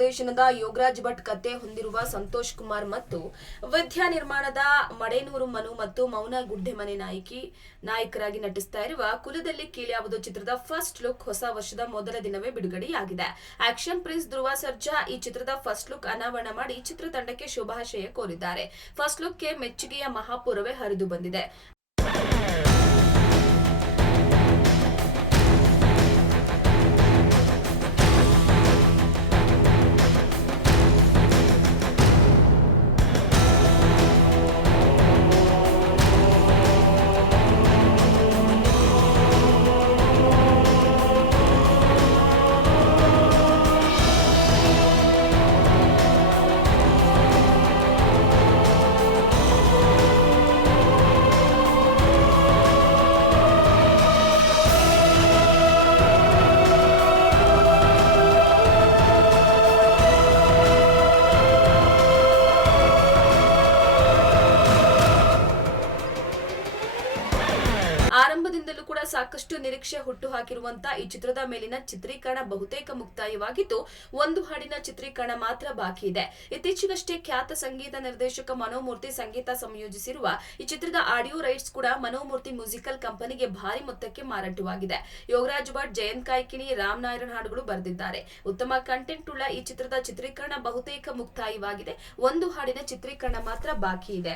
ನಿರ್ದೇಶನದ ಯೋಗರಾಜ್ ಭಟ್ ಕತೆ ಹೊಂದಿರುವ ಸಂತೋಷ್ ಕುಮಾರ್ ಮತ್ತು ವಿದ್ಯಾ ನಿರ್ಮಾಣದ ಮಡೇನೂರು ಮನು ಮತ್ತು ಮೌನ ಗುಡ್ಡೆಮನೆ ನಾಯಕರಾಗಿ ನಟಿಸ್ತಾ ಇರುವ ಕುಲದಲ್ಲಿ ಕೀಳ್ಯಾವುದು ಚಿತ್ರದ ಫಸ್ಟ್ ಲುಕ್ ಹೊಸ ವರ್ಷದ ಮೊದಲ ದಿನವೇ ಬಿಡುಗಡೆಯಾಗಿದೆ. ಆಕ್ಷನ್ ಪ್ರಿನ್ಸ್ ಧ್ರುವ ಸರ್ಜಾ ಈ ಚಿತ್ರದ ಫಸ್ಟ್ ಲುಕ್ ಅನಾವರಣ ಮಾಡಿ ಚಿತ್ರತಂಡಕ್ಕೆ ಶುಭಾಶಯ ಕೋರಿದ್ದಾರೆ. ಫಸ್ಟ್ ಲುಕ್ಗೆ ಮೆಚ್ಚುಗೆಯ ಮಹಾಪೂರವೇ ಹರಿದು ಬಂದಿದೆ. ಆರಂಭದಿಂದಲೂ ಕೂಡ ಸಾಕಷ್ಟು ನಿರೀಕ್ಷೆ ಹುಟ್ಟುಹಾಕಿರುವಂತಹ ಈ ಚಿತ್ರದ ಮೇಲಿನ ಚಿತ್ರೀಕರಣ ಬಹುತೇಕ ಮುಕ್ತಾಯವಾಗಿದ್ದು, ಒಂದು ಹಾಡಿನ ಚಿತ್ರೀಕರಣ ಮಾತ್ರ ಬಾಕಿ ಇದೆ. ಇತ್ತೀಚೆಗಷ್ಟೇ ಖ್ಯಾತ ಸಂಗೀತ ನಿರ್ದೇಶಕ ಮನೋಮೂರ್ತಿ ಸಂಗೀತ ಸಂಯೋಜಿಸಿರುವ ಈ ಚಿತ್ರದ ಆಡಿಯೋ ರೈಟ್ಸ್ ಕೂಡ ಮನೋಮೂರ್ತಿ ಮ್ಯೂಸಿಕಲ್ ಕಂಪನಿಗೆ ಭಾರಿ ಮೊತ್ತಕ್ಕೆ ಮಾರಾಟವಾಗಿದೆ. ಯೋಗರಾಜ್ ಭಟ್, ಜಯಂತ್ ಕಾಯ್ಕಿಣಿ, ರಾಮ್ ನಾರಾಯಣ್ ಹಾಡುಗಳು ಬರೆದಿದ್ದಾರೆ. ಉತ್ತಮ ಕಂಟೆಂಟ್ ಉಳ್ಳ ಈ ಚಿತ್ರದ ಚಿತ್ರೀಕರಣ ಬಹುತೇಕ ಮುಕ್ತಾಯವಾಗಿದೆ. ಒಂದು ಹಾಡಿನ ಚಿತ್ರೀಕರಣ ಮಾತ್ರ ಬಾಕಿ ಇದೆ.